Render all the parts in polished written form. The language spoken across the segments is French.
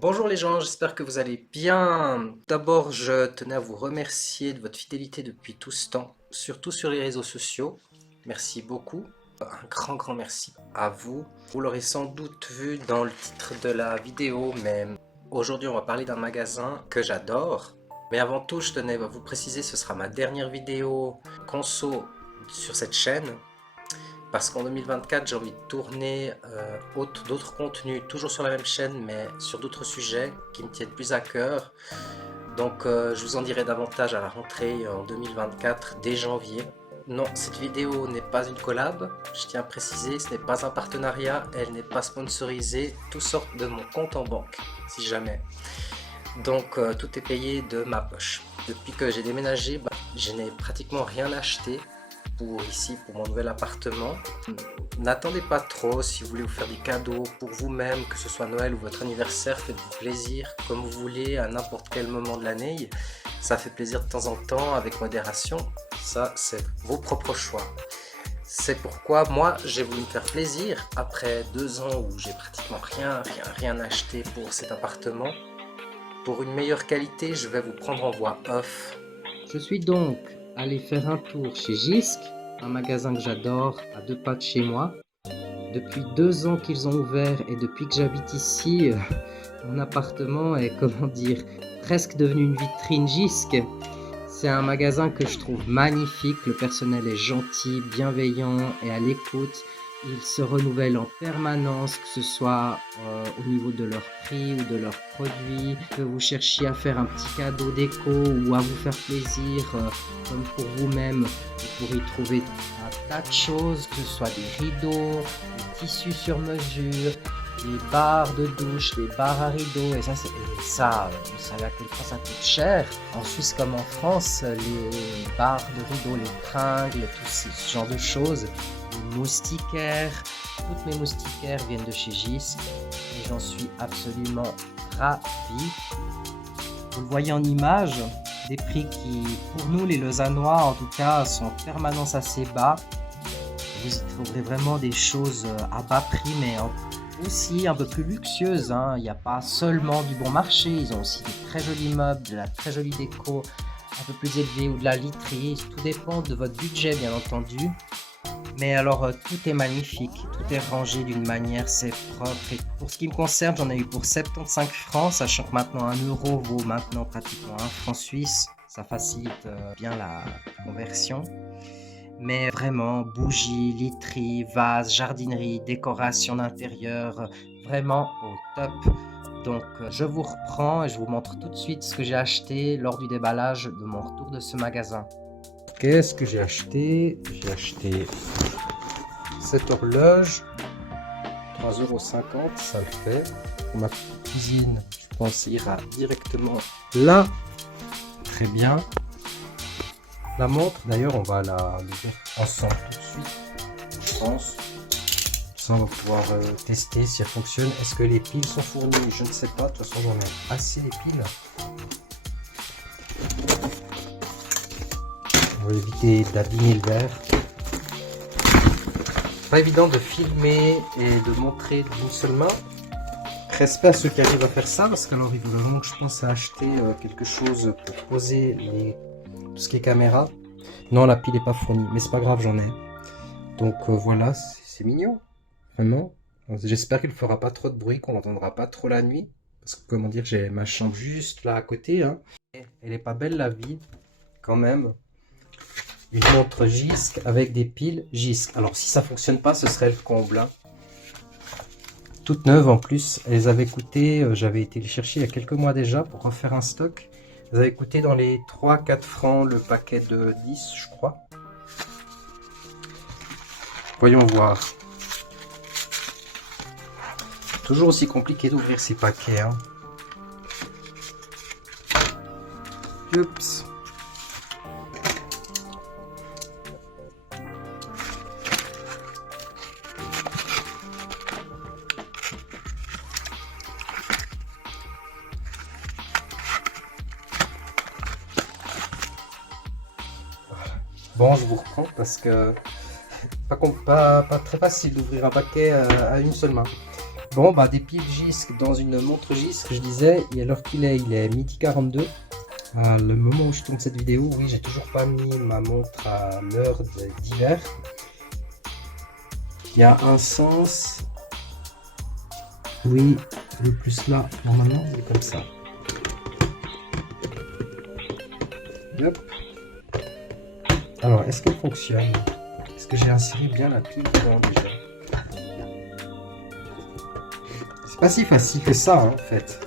Bonjour les gens, j'espère que vous allez bien. D'abord, je tenais à vous remercier de votre fidélité depuis tout ce temps, surtout sur les réseaux sociaux. Merci beaucoup. Un grand merci à vous. Vous l'aurez sans doute vu dans le titre de la vidéo, mais aujourd'hui on va parler d'un magasin que j'adore. Mais avant tout, je tenais à vous préciser, ce sera ma dernière vidéo conso sur cette chaîne. Parce qu'en 2024, j'ai envie de tourner d'autres contenus, toujours sur la même chaîne, mais sur d'autres sujets qui me tiennent plus à cœur. Donc je vous en dirai davantage à la rentrée en 2024, dès janvier. Non, cette vidéo n'est pas une collab, je tiens à préciser, ce n'est pas un partenariat, elle n'est pas sponsorisée, tout sort de mon compte en banque, si jamais. Donc tout est payé de ma poche. Depuis que j'ai déménagé, je n'ai pratiquement rien acheté pour mon nouvel appartement. N'attendez pas trop si vous voulez vous faire des cadeaux pour vous-même, que ce soit Noël ou votre anniversaire, faites-vous plaisir comme vous voulez à n'importe quel moment de l'année. Ça fait plaisir de temps en temps avec modération, ça c'est vos propres choix. C'est pourquoi moi j'ai voulu me faire plaisir après 2 ans où j'ai pratiquement rien acheté pour cet appartement. Pour une meilleure qualité, je vais vous prendre en voix off. Je suis donc allé faire un tour chez Jysk, un magasin que j'adore à 2 pas de chez moi. Depuis 2 ans qu'ils ont ouvert et depuis que j'habite ici, mon appartement est, comment dire, presque devenu une vitrine Jysk. C'est un magasin que je trouve magnifique, le personnel est gentil, bienveillant et à l'écoute. Ils se renouvellent en permanence, que ce soit au niveau de leur prix ou de leurs produits, que vous cherchiez à faire un petit cadeau déco ou à vous faire plaisir, comme pour vous-même, vous pourrez y trouver un tas de choses, que ce soit des rideaux, des tissus sur mesure, des barres de douche, des barres à rideaux, et ça, vous savez à quel point ça coûte cher. En Suisse comme en France, les barres de rideaux, les tringles, tout ce genre de choses, les moustiquaires, toutes mes moustiquaires viennent de chez Jysk, et j'en suis absolument ravi. Vous le voyez en image, des prix qui, pour nous les Lausannois en tout cas, sont en permanence assez bas. Vous y trouverez vraiment des choses à bas prix, mais aussi un peu plus luxueuses, hein. Il n'y a pas seulement du bon marché, ils ont aussi des très jolis meubles, de la très jolie déco, un peu plus élevée ou de la literie. Tout dépend de votre budget, bien entendu. Mais alors, tout est magnifique, tout est rangé d'une manière, c'est propre. Et pour ce qui me concerne, j'en ai eu pour 75 francs, sachant que maintenant 1 euro vaut maintenant pratiquement 1 franc suisse. Ça facilite bien la conversion. Mais vraiment, bougies, literie, vases, jardinerie, décoration d'intérieur, vraiment au top. Donc je vous reprends et je vous montre tout de suite ce que j'ai acheté lors du déballage de mon retour de ce magasin. Qu'est-ce que j'ai acheté? J'ai acheté cette horloge, 3,50 €, ça le fait. Pour ma cuisine, je pense ça ira directement là. Très bien. La montre, d'ailleurs, on va l'ouvrir ensemble tout de suite, je pense. Ça, on va pouvoir tester si elle fonctionne. Est-ce que les piles sont fournies? Je ne sais pas. De toute façon, j'en ai assez les piles. On va éviter d'abîmer le verre. Pas évident de filmer et de montrer d'une seule main. Respect à ceux qui arrivent à faire ça, parce qu'alors il faut vraiment que je pense à acheter quelque chose pour poser tout ce qui est caméra. Non, la pile n'est pas fournie, mais c'est pas grave, j'en ai. Donc voilà, c'est mignon, vraiment. J'espère qu'il ne fera pas trop de bruit, qu'on l'entendra pas trop la nuit. Parce que comment dire, j'ai ma chambre juste là à côté, hein. Elle est pas belle la vie, quand même. Une montre Jysk avec des piles Jysk. Alors si ça fonctionne pas, ce serait le comble, hein. Toutes neuves en plus, elles avaient coûté, j'avais été les chercher il y a quelques mois déjà pour refaire un stock. Elles avaient coûté dans les 3-4 francs le paquet de 10, je crois. Voyons voir. Toujours aussi compliqué d'ouvrir ces paquets, hein. Oups. Bon, je vous reprends parce que pas très facile d'ouvrir un paquet à une seule main. Bon, bah des piles Gisc dans une montre Gisc, je disais, et alors qu'il est, il est midi 42. À le moment où je tourne cette vidéo, oui, j'ai toujours pas mis ma montre à l'heure d'hiver. Il y a un sens. Oui, le plus là, normalement, c'est comme ça. Hop. Alors, est-ce qu'elle fonctionne? Est-ce que j'ai inséré bien la pile dedans déjà? C'est pas si facile que ça, hein, en fait.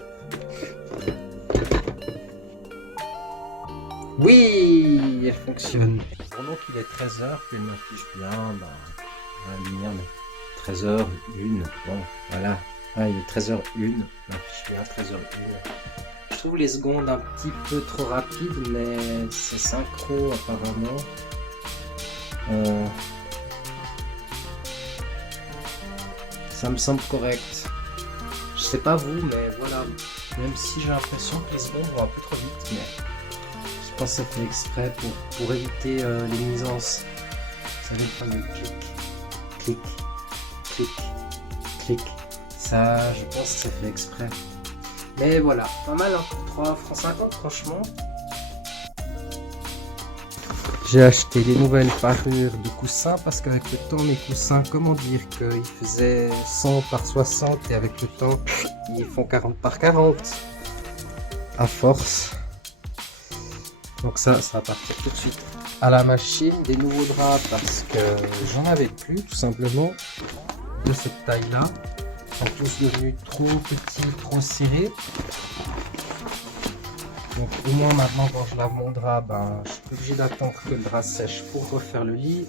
Oui, elle fonctionne. Pendant qu'il est 13h, qu'elle m'affiche bien, bah, on va venir, mais 13h, 1, bon, voilà. Ah, il est 13h01, m'affiche bien 13h01. Je trouve les secondes un petit peu trop rapides, mais c'est synchro apparemment. Ça me semble correct. Je sais pas vous, mais voilà. Même si j'ai l'impression que les secondes vont un peu trop vite, mais je pense que ça fait exprès pour éviter les nuisances. Vous savez, le fameux clic, clic, clic, clic. Ça, je pense que ça fait exprès. Mais voilà, pas mal, hein, pour 3,50 francs, franchement. J'ai acheté des nouvelles parures de coussins parce qu'avec le temps, mes coussins, comment dire qu'ils faisaient 100 par 60 et avec le temps, ils font 40 par 40 à force. Donc ça va partir tout de suite à la machine. Des nouveaux draps parce que j'en avais plus, tout simplement, de cette taille-là. Ils sont tous devenus trop petits, trop serrés. Donc au moins maintenant quand je lave mon drap, ben, je suis obligé d'attendre que le drap sèche pour refaire le lit.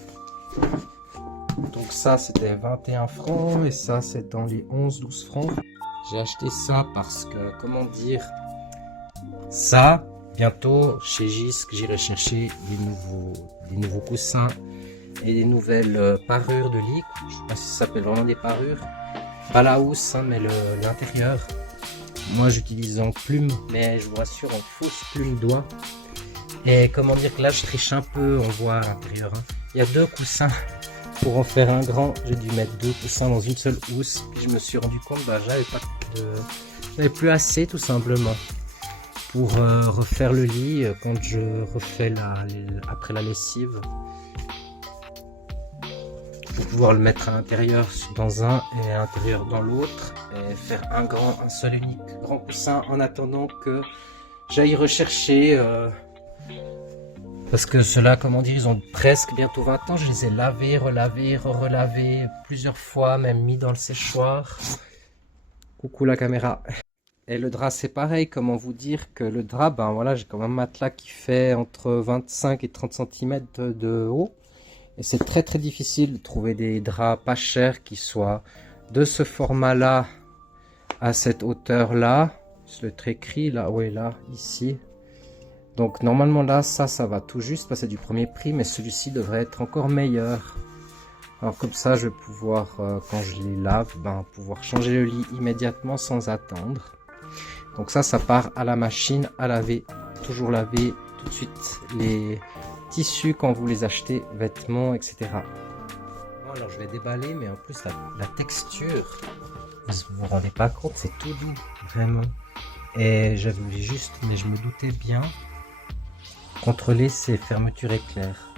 Donc ça c'était 21 francs et ça c'est dans les 11-12 francs. J'ai acheté ça parce que, comment dire, ça, bientôt chez Gisc, j'irai chercher des nouveaux coussins et des nouvelles parures de lit. Je sais pas si ça s'appelle vraiment des parures. Pas la housse, hein, mais l'intérieur. Moi j'utilise en plume, mais je vous rassure en fausse plume doigt. Et comment dire que là je triche un peu, on voit à l'intérieur. Hein. Il y a 2 coussins. Pour en faire un grand, j'ai dû mettre 2 coussins dans une seule housse. Puis je me suis rendu compte, bah j'avais plus assez tout simplement. Pour refaire le lit quand je refais après la lessive. Pour pouvoir le mettre à l'intérieur dans un et à l'intérieur dans l'autre. Et faire un seul unique grand coussin en attendant que j'aille rechercher. Parce que ceux-là, comment dire, ils ont presque bientôt 20 ans. Je les ai lavés, relavés, relavés plusieurs fois, même mis dans le séchoir. Coucou la caméra. Et le drap c'est pareil, comment vous dire que le drap, ben voilà, j'ai quand même un matelas qui fait entre 25 et 30 cm de haut. Et c'est très très difficile de trouver des draps pas chers qui soient de ce format là à cette hauteur là. Le trait gris là, oui là, ici. Donc normalement là, ça va tout juste passer du premier prix, mais celui-ci devrait être encore meilleur. Alors comme ça, je vais pouvoir, quand je les lave, ben, pouvoir changer le lit immédiatement sans attendre. Donc ça part à la machine à laver, toujours laver tout de suite les tissus quand vous les achetez, vêtements, etc. Bon, alors je vais déballer, mais en plus la texture, vous vous rendez pas compte, c'est tout doux, vraiment. Et j'avais voulu juste, mais je me doutais bien, contrôler ces fermetures éclairs.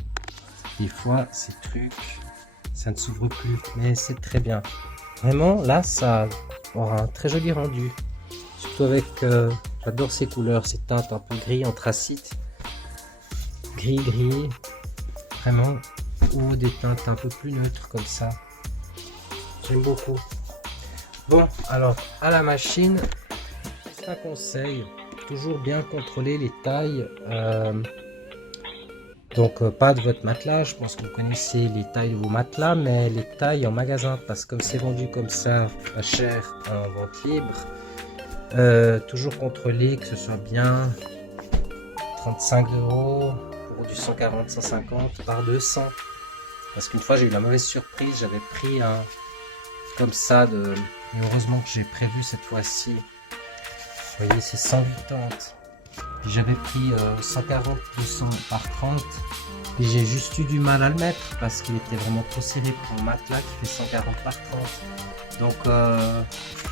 Des fois, ces trucs, ça ne s'ouvre plus, mais c'est très bien. Vraiment, là, ça aura un très joli rendu. Surtout avec, j'adore ces couleurs, ces teintes un peu gris, anthracite. Gris, vraiment. Ou des teintes un peu plus neutres comme ça. J'aime beaucoup. Bon, alors, à la machine, c'est un conseil. Toujours bien contrôler les tailles. Donc pas de votre matelas, je pense que vous connaissez les tailles de vos matelas, mais les tailles en magasin, parce que comme c'est vendu comme ça, pas cher, en vente libre, toujours contrôler que ce soit bien 35 € pour du 140-150 par 200. Parce qu'une fois j'ai eu la mauvaise surprise, j'avais pris un comme ça, et heureusement que j'ai prévu cette fois-ci. Vous voyez, c'est 180. J'avais pris 140 200 par 30 et j'ai juste eu du mal à le mettre parce qu'il était vraiment trop serré pour un matelas qui fait 140 par 30. Donc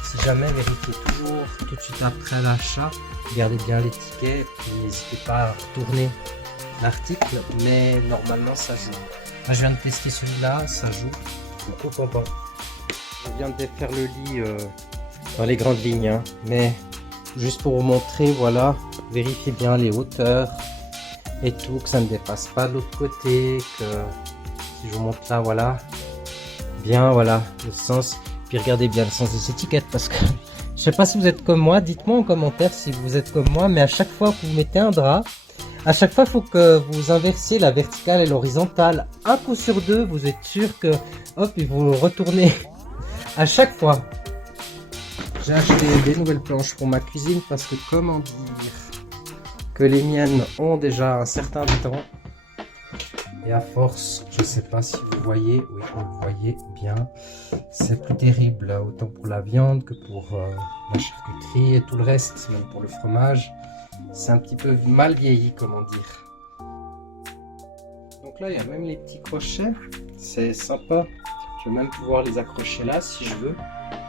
si jamais, vérifiez toujours tout de suite après l'achat, regardez bien les tickets et puis n'hésitez pas à retourner l'article, mais normalement ça joue. Là, je viens de tester celui-là, ça joue. Je suis content. Je viens de défaire le lit dans les grandes lignes, hein. Mais juste pour vous montrer, voilà, vérifiez bien les hauteurs et tout, que ça ne dépasse pas de l'autre côté, que si je vous montre là, voilà, bien, voilà, le sens. Puis regardez bien le sens des étiquettes parce que je sais pas si vous êtes comme moi, dites-moi en commentaire si vous êtes comme moi, mais à chaque fois que vous mettez un drap, à chaque fois il faut que vous inversiez la verticale et l'horizontale. Un coup sur deux, vous êtes sûr que, hop, il vous retournez à chaque fois. J'ai acheté des nouvelles planches pour ma cuisine parce que, comment dire, que les miennes ont déjà un certain temps. Et à force, je sais pas si vous voyez, oui, vous voyez bien, c'est plus terrible, autant pour la viande que pour la charcuterie et tout le reste, même pour le fromage. C'est un petit peu mal vieilli, comment dire. Donc là, il y a même les petits crochets, c'est sympa. Je vais même pouvoir les accrocher là si je veux,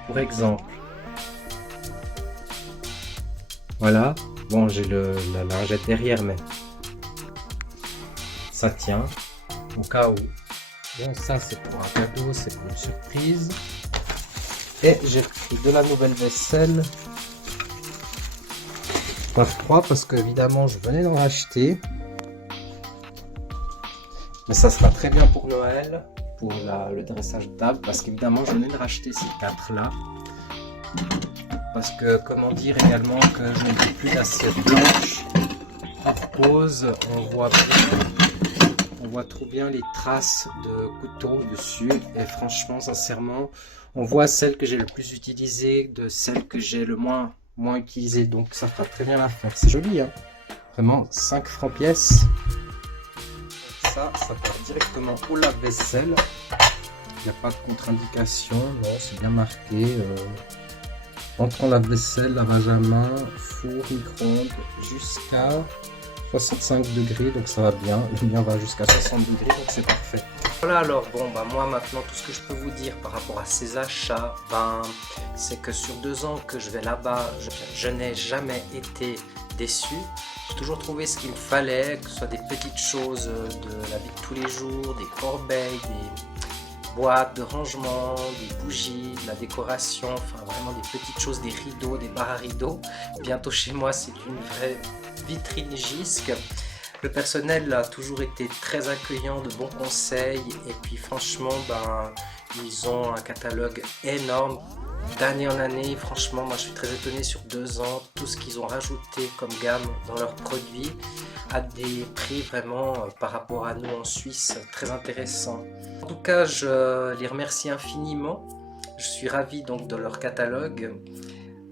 pour exemple. Voilà, bon, j'ai la lingette derrière, mais ça tient au cas où. Bon, ça c'est pour un cadeau, c'est pour une surprise. Et j'ai pris de la nouvelle vaisselle par 3 parce que évidemment je venais d'en racheter. Mais ça sera très bien pour Noël, pour le dressage de table, parce qu'évidemment je venais de racheter ces 4 là. Parce que, comment dire également que je n'ai plus d'assiette blanche. Par cause, on voit trop bien les traces de couteau dessus. Et franchement, sincèrement, on voit celle que j'ai le plus utilisée de celle que j'ai le moins utilisée. Donc ça fera très bien l'affaire. C'est joli, hein. Vraiment, 5 francs pièce. Ça part directement au lave-vaisselle. Il n'y a pas de contre-indication. Non, c'est bien marqué. Entrant lave-vaisselle, lavage à main, four, micro-ondes jusqu'à 65 degrés, donc ça va bien. Le mien va jusqu'à 60 degrés, donc c'est parfait. Voilà, alors bon, bah moi maintenant, tout ce que je peux vous dire par rapport à ces achats, c'est que sur 2 ans que je vais là-bas, je n'ai jamais été déçu. J'ai toujours trouvé ce qu'il me fallait, que ce soit des petites choses de la vie de tous les jours, des corbeilles, des boîtes de rangement, des bougies, de la décoration, enfin vraiment des petites choses, des rideaux, des barres à rideaux. Bientôt chez moi, c'est une vraie vitrine Gisque. Le personnel a toujours été très accueillant, de bons conseils, et puis franchement, ils ont un catalogue énorme. D'année en année, franchement, moi je suis très étonné sur 2 ans, tout ce qu'ils ont rajouté comme gamme dans leurs produits à des prix vraiment par rapport à nous en Suisse très intéressants. En tout cas, je les remercie infiniment. Je suis ravi donc de leur catalogue.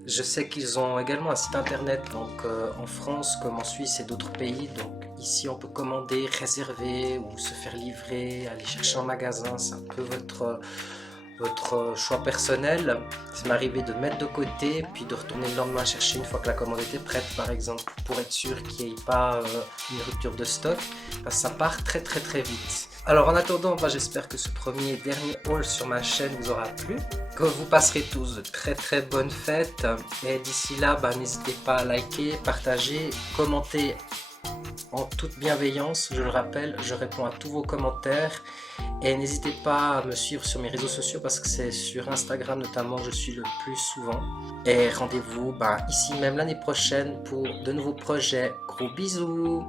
Je sais qu'ils ont également un site internet donc en France comme en Suisse et d'autres pays. Donc ici on peut commander, réserver ou se faire livrer, aller chercher en magasin. C'est un peu votre choix personnel. Ça m'est arrivé de mettre de côté puis de retourner le lendemain chercher une fois que la commande était prête, par exemple, pour être sûr qu'il n'y ait pas une rupture de stock, parce que ça part très vite. Alors en attendant, j'espère que ce premier et dernier haul sur ma chaîne vous aura plu, que vous passerez tous de très bonnes fêtes, et d'ici là, n'hésitez pas à liker, partager, commenter en toute bienveillance. Je le rappelle, je réponds à tous vos commentaires. Et n'hésitez pas à me suivre sur mes réseaux sociaux parce que c'est sur Instagram notamment que je suis le plus souvent. Et rendez-vous ici même l'année prochaine pour de nouveaux projets. Gros bisous!